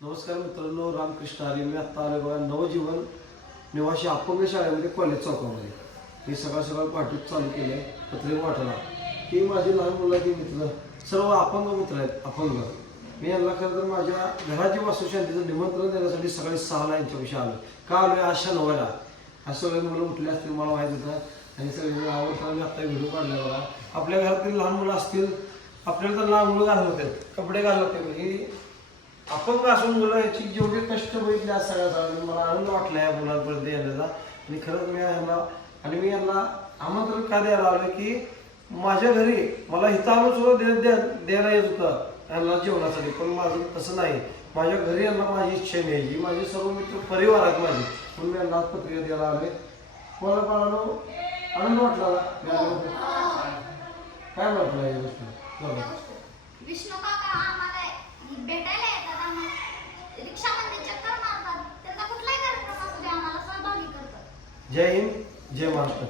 नमस्कार मित्रांनो, रामकृष्ण हरी. मी आत्ता आलो बघा नवजीवन निवासी अपंग शाळेमध्ये कॉलेज चौकामध्ये. मी सकाळ सकाळ पाठीत चालू केलं आहे पत्रिका वाटायला की माझी लहान मुलाची मित्र सर्व अपंग मित्र आहेत. अपंग मी यांना खरं तर माझ्या घराची वास्तुशांतीचं निमंत्रण देण्यासाठी सकाळी 6ला यांच्याविषयी आलो. का आलो आहे? आज शनिवारला आज सगळे मुलं उठले असतील मला माहीत होतं आणि सगळे आवडताना मी आत्ता व्हिडिओ काढला बघा. आपल्या घरातील लहान मुलं असतील आपल्याला तर लहान मुलं घालत होते कपडे घालत होते. ही अपंग असून मुलं याची जेवढे कष्ट बघितले आज सगळ्या मला आनंद वाटला या मुलांपर्यंत येण्याचा. आणि खरंच मी यांना आमंत्रण का द्यायला आलो की माझ्या घरी मला इथं आणून सुद्धा द्यायला येत होतं यांना जेवणासाठी, पण माझं तसं नाही. माझ्या घरी यांना माझी इच्छा नाही. माझे सर्व मित्र परिवार आहेत माझे, म्हणून मी यांना पत्रिका द्यायला आले. मला बाळांनो आनंद वाटला काय वाटलं या गोष्टी? विष्णू काका आम्हाला भेटायला येतात, आम्हाला रिक्षामध्ये चक्कर मारतात, त्यांचा कुठलाही कार्यक्रम असू दे आम्हाला सहभागी करतात. जय हिंद, जय महाराष्ट्र.